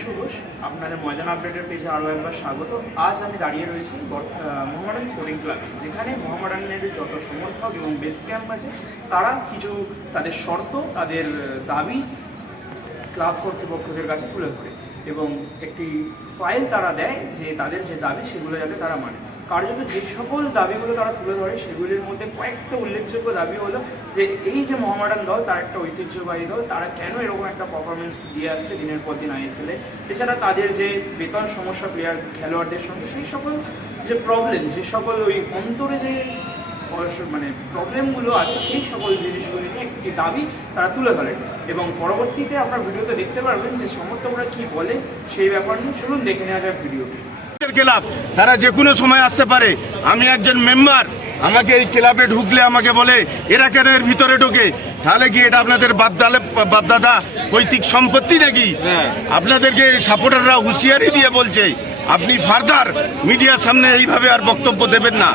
শুভাংশু ঘোষ, আপনাদের ময়দান আপডেটের পেজে আরও একবার স্বাগত। আজ আমি দাঁড়িয়ে রয়েছি মোহামেডান স্পোর্টিং ক্লাবে, যেখানে মোহামেডানের যত সমর্থক এবং বেস ক্যাম্প আছে তারা কিছু তাদের শর্ত, তাদের দাবি ক্লাব কর্তৃপক্ষদের কাছে তুলে ধরে এবং একটি ফাইল তারা দেয় যে তাদের যে দাবি সেগুলো যাতে তারা মানে। কার্যত যে সকল দাবিগুলো তারা তুলে ধরে সেগুলির মধ্যে কয়েকটা উল্লেখযোগ্য দাবি হলো যে এই যে মোহামেডান দল, তার একটা ঐতিহ্যবাহী দল, তারা কেন এরকম একটা পারফরমেন্স দিয়ে আসছে দিনের পর দিন আইএসএলে। এছাড়া তাদের যে বেতন সমস্যা খেলোয়াড়দের সঙ্গে, সেই সকল যে প্রবলেম, যে সকল ওই অন্তরে যে মানে প্রবলেমগুলো আছে, সেই সকল জিনিসগুলি নিয়ে একটি দাবি তারা তুলে ধরেন এবং পরবর্তীতে আপনার ভিডিওতে দেখতে পারবেন যে সমর্থকরা কি বলে সেই ব্যাপার নিয়ে। চলুন দেখে নেওয়া যাক ভিডিওটি। ক্লাব তারা যে কোনো সময় আসতে পারে। আমি একজন মেম্বার, আমাকে এই ক্লাবে ঢুকলে আমাকে বলে এরা কেন এর ভিতরে ঢোকে? তাহলে কি এটা আপনাদের বাপদাদা পৈতৃক সম্পত্তি নাকি? আপনাদেরকে সাপোর্টাররা হুঁশিয়ারি দিয়ে বলছে আপনি ফার্দার মিডিয়ার সামনে এইভাবে আর বক্তব্য দেবেন না।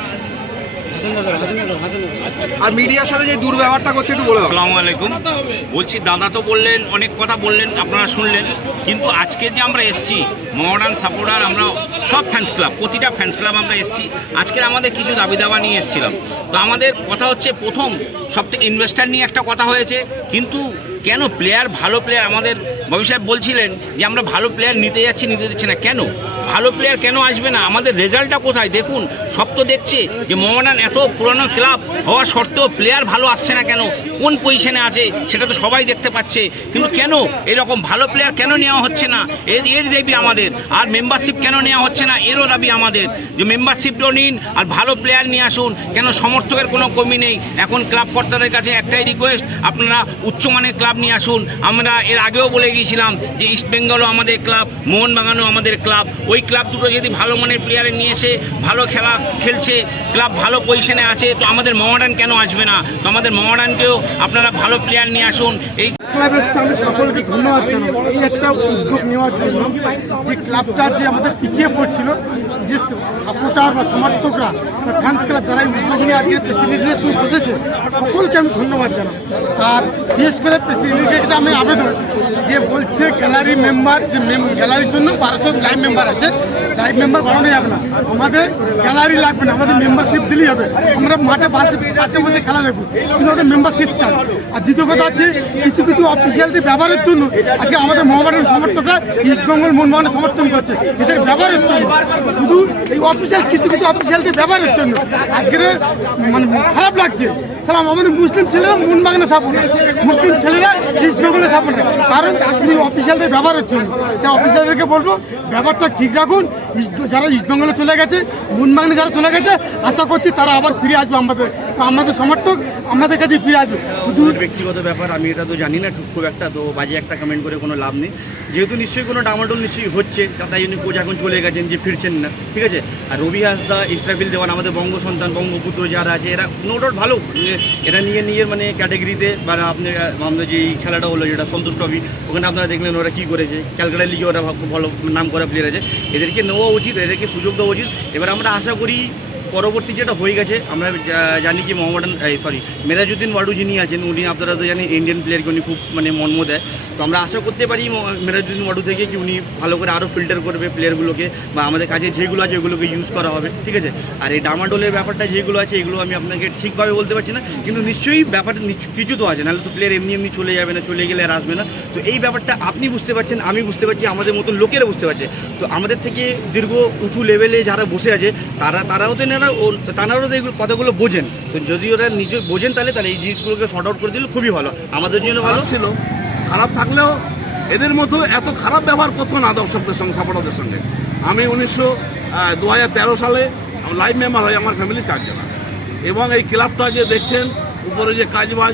আর মিডিয়ার সাথে যে দুর্ব্যবহারটা করছে একটু বলে। আসসালামু আলাইকুম। বলছি, দাদা তো বললেন, অনেক কথা বললেন, আপনারা শুনলেন, কিন্তু আজকে যে আমরা এসছি মোহামেডান সাপোর্টার, আমরা সব ফ্যান্স ক্লাব, প্রতিটা ফ্যান্স ক্লাব আমরা এসছি। আজকে আমাদের কিছু দাবি দাবা নিয়ে এসেছিলাম। তো আমাদের কথা হচ্ছে, প্রথম সবথেকে ইনভেস্টার নিয়ে একটা কথা হয়েছে, কিন্তু কেন প্লেয়ার, ভালো প্লেয়ার, আমাদের ববি সাহেব বলছিলেন যে আমরা ভালো প্লেয়ার নিতে দিচ্ছি না। কেন ভালো প্লেয়ার কেন আসবে না? আমাদের রেজাল্টটা কোথায় দেখুন। সব তো দেখছে যে মোহামেডান এত পুরনো ক্লাব হওয়া সত্ত্বেও প্লেয়ার ভালো আসছে না কেন, কোন পজিশনে আছে সেটা তো সবাই দেখতে পাচ্ছে। কিন্তু কেন এরকম ভালো প্লেয়ার কেন নেওয়া হচ্ছে না, এর দাবি আমাদের। আর মেম্বারশিপ কেন নেওয়া হচ্ছে না, এরও দাবি আমাদের, যে মেম্বারশিপটাও নিন আর ভালো প্লেয়ার নিয়ে আসুন। কেন সমর্থকের কোনো কমি নেই? এখন ক্লাব কর্তাদের কাছে একটাই রিকোয়েস্ট, আপনারা উচ্চমানের ক্লাব নিয়ে আসুন। আমরা এর আগেও বলে গিয়েছিলাম যে ইস্ট বেঙ্গলও আমাদের ক্লাব, মোহনবাগানও আমাদের ক্লাব। ওই ক্লাব দুটো যদি ভালো মানের প্লেয়ারে নিয়ে এসে ভালো খেলা খেলছে, ক্লাব ভালো পজিশনে আছে, তো আমাদের মোহামেডান কেন আসবে না? তো আমাদের মোহামেডানকেও আপনারা ভালো প্লেয়ার নিয়ে আসুন। এই ক্লাবের সামনে সকলকে ধন্যবাদ জানাবো এই একটা উদ্যোগ নেওয়ার জন্য। যে ক্লাবটা যে আমাদের পিছিয়ে পড়ছিল, যে সাপোর্টার বা সমর্থকরা বা ফ্যান্স ক্লাব যারা উদ্যোগ নিয়ে আজকে প্রেসিডেন্টের সঙ্গে বসেছে, সকলকে আমি ধন্যবাদ জানাবো। আর বিশেষ করে প্রেসিডেন্টের কাছে আমি আবেদন, যে বলছে গ্যালারি মেম্বার, যে গ্যালারির জন্য 1200 লাইভ মেম্বার আছে, লাইভ মেম্বার বাড়ানো যাবে না, আমাদের গ্যালারি লাগবে না, আমাদের মেম্বারশিপ দিলেই হবে। আমরা মাঠে পাশে বসে খেলা দেখবো, কিন্তু আমাদের মেম্বারশিপ চাই। আর দ্বিতীয় কথা আছে, কিছু কিছু অফিসিয়ালদের ব্যবহারের জন্য আজকে আমাদের মোহামেডান সমর্থকরা ইস্টবেঙ্গল মোহনবাগানের সমর্থন করছে, এদের ব্যবহারের জন্য, শুধু এই অফিসিয়াল কিছু অফিসিয়ালদের ব্যবহারের জন্য আজকের মানে খারাপ লাগছে। তাহলে আমাদের মুসলিম ছেলেরা মোহনবাগানের সাপোর্ট, মুসলিম ছেলেরা ইস্টবেঙ্গলের সাপোর্ট, কারণ শুধু অফিসিয়ালদের ব্যবহারের জন্য। তাই অফিসিয়ালদেরকে বলবো ব্যাপারটা ঠিক রাখুন। যারা ইস্টবেঙ্গলে চলে গেছে, মোহনবাগানে যারা চলে গেছে, আশা করছি তারা আবার ফিরে আসবে, আমাদের সমর্থক আমাদের কাছে ফিরে আসবে। শুধু ব্যক্তিগত ব্যাপার, আমি এটা তো জানি না খুব একটা, তো বাজে একটা কমেন্ট করে কোনো লাভ নেই। যেহেতু নিশ্চয়ই কোনো ডামাডোল নিশ্চয়ই হচ্ছে, তাই জন্য কোচ এখন চলে গেছেন, যে ফিরছেন না, ঠিক আছে। আর রবি হাসদা, ইসরাফিল দেওয়ান, আমাদের বঙ্গ সন্তান, বঙ্গপুত্র যারা আছে, এরা নো ডাউট ভালো, এরা নিজের মানে ক্যাটাগরিতে, মানে আমাদের যে খেলাটা হলো যেটা সন্তোষ ট্রফি, ওখানে আপনারা দেখলেন ওরা কী করেছে। ক্যালকাটা লিগে ওরা খুব ভালো নাম করা প্লেয়ার আছে, এদেরকে নেওয়া উচিত, এদেরকে সুযোগ দেওয়া উচিত। এবার আমরা আশা করি পরবর্তী যেটা হয়ে গেছে, আমরা জানি যে মোহামেডান মেরাজউদ্দিন ওয়াডু যিনি আছেন, উনি আপনারা তো জানেন ইন্ডিয়ান প্লেয়ারকে উনি খুব মানে মর্ম দেয়। তো আমরা আশা করতে পারি মেরাজউদ্দিন ওয়াডু থেকে কি উনি ভালো করে আরও ফিল্টার করবে প্লেয়ারগুলোকে, বা আমাদের কাছে যেগুলো আছে ওগুলোকে ইউজ করা হবে, ঠিক আছে। আর এই ডামাডোলের ব্যাপারটা যেগুলো আছে, এগুলো আমি আপনাকে ঠিকভাবে বলতে পারছি না, কিন্তু নিশ্চয়ই ব্যাপারটা কিছু তো আছে, নাহলে তো প্লেয়ার এমনি চলে যাবে না, চলে গেলে আর আসবে না। তো এই ব্যাপারটা আপনি বুঝতে পারছেন, আমি বুঝতে পারছি, আমাদের মতন লোকেরা বুঝতে পারছে। তো আমাদের থেকে দীর্ঘ উঁচু লেভেলে যারা বসে আছে, তারাও তো তারাও তো এইগুলো কথাগুলো বোঝেন। তো যদি ওরা নিজে বোঝেন, তাহলে এই জিনিসগুলোকে শর্ট আউট করে দিলে খুবই ভালো, আমাদের জন্য ভালো ছিল। খারাপ থাকলেও এদের মতো এত খারাপ ব্যবহার করতো না দর্শকদের সঙ্গে, সাপোর্টারদের সঙ্গে। আমি 2013 সালে লাইভ মেম্বার হয়, আমার ফ্যামিলি 4 জন, এবং এই ক্লাবটা যে দেখছেন উপরে যে কাজবাজ,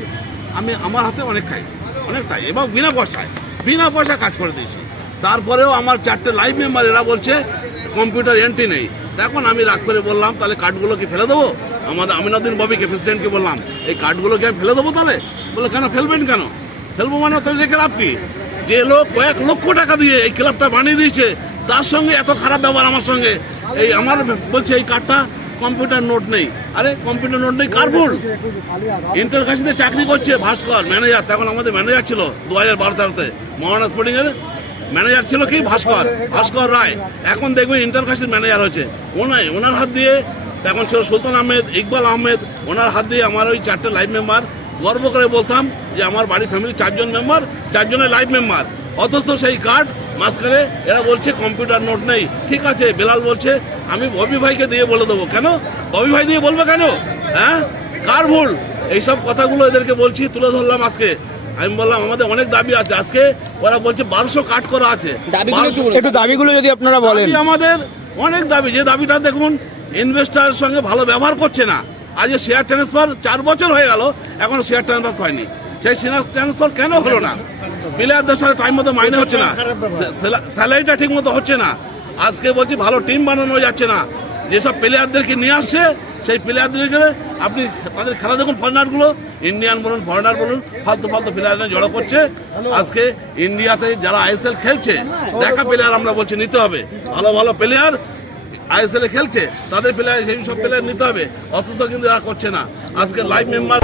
আমি আমার হাতে অনেক খাই, অনেকটাই, এবং বিনা পয়সায় কাজ করে দিয়েছি। তারপরেও আমার 4টে লাইভ মেম্বার, এরা বলছে কম্পিউটার এন্ট্রি নেই। তখন আমি রাগ করে বললাম, তাহলে কার্ডগুলোকে ফেলে দেবো। আমাদের আমিনুদ্দিন ববিকে, প্রেসিডেন্টকে বললাম, এই কার্ডগুলোকে আমি ফেলে দেবো। তাহলে বলে কেন ফেলবেন, কেন ফেলবো মানে তাহলে রেখে লাভ কি? যে লোক কয়েক লক্ষ টাকা দিয়ে এই ক্লাবটা বানিয়ে দিয়েছে, তার সঙ্গে এত খারাপ ব্যবহার আমার সঙ্গে। এই আমার বলছে এই কার্ডটা কম্পিউটার নোট নেই। আরে কম্পিউটার নোট নেই কার ভুল? ইন্টারকাশিতে চাকরি করছে ভাস্কর, ম্যানেজার, তখন আমাদের ম্যানেজার ছিল 2012-13-তে মোহামেডান স্পোর্টিংয়ের। ম্যানেজার ছিল কি ভাস্কর রায়, এখন দেখবেন ইন্টারকাস্টের ম্যানেজার হয়েছে। ওনার হাত দিয়ে এখন ছিল সুলতান আহমেদ, ইকবাল আহমেদ, ওনার হাত দিয়ে আমার ওই 4টে লাইভ মেম্বার। গর্ব করে বলতাম যে আমার বাড়ির ফ্যামিলি 4 জন মেম্বার, 4 জনের লাইভ মেম্বার। অথচ সেই কার্ড মাঝখানে এরা বলছে কম্পিউটার নোট নেই। ঠিক আছে, বেলাল বলছে আমি ববি ভাইকে দিয়ে বলে দেবো। কেন ববি ভাই দিয়ে বলবে কেন? হ্যাঁ, কার ভুল? এইসব কথাগুলো এদেরকে বলছি, তুলে ধরলাম আজকে। আমি বললাম আমাদের অনেক দাবি আছে। আজকে ওরা বলছে 1200 কাট করা আছে। একটু দাবিগুলো যদি আপনারা বলেন। দাবি আমাদের অনেক দাবি, যে দাবিটা দেখুন ইনভেস্টারের সঙ্গে ভালো ব্যবহার করছে না। আজ শেয়ার ট্রান্সফার 4 বছর হয়ে গেল, এখনো শেয়ার ট্রান্সফার হয়নি। সেই শেয়ার ট্রান্সফার কেন হলো না? প্লেয়ারদের সাথে টাইম মতো মাইনে হচ্ছে না, স্যালারিটা ঠিক মতো হচ্ছে না। আজকে বলছি ভালো টিম বানানো যাচ্ছে না। যেসব প্লেয়ারদেরকে নিয়ে আসছে সেই প্লেয়ারদেরকে আপনি তাদের খেলা দেখুন, ফরেনারগুলো, ইন্ডিয়ান বলুন ফরেনার বলুন, ফালতু প্লেয়ার জড়ো করছে। আজকে ইন্ডিয়াতে যারা আইএসএল খেলছে দেখা প্লেয়ার আমরা বলছি নিতে হবে, ভালো প্লেয়ার আইএসএল খেলছে তাদের প্লেয়ার, সেই সব প্লেয়ার নিতে হবে। অথচ কিন্তু এরা করছে না। আজকে লাইভ মেম্বার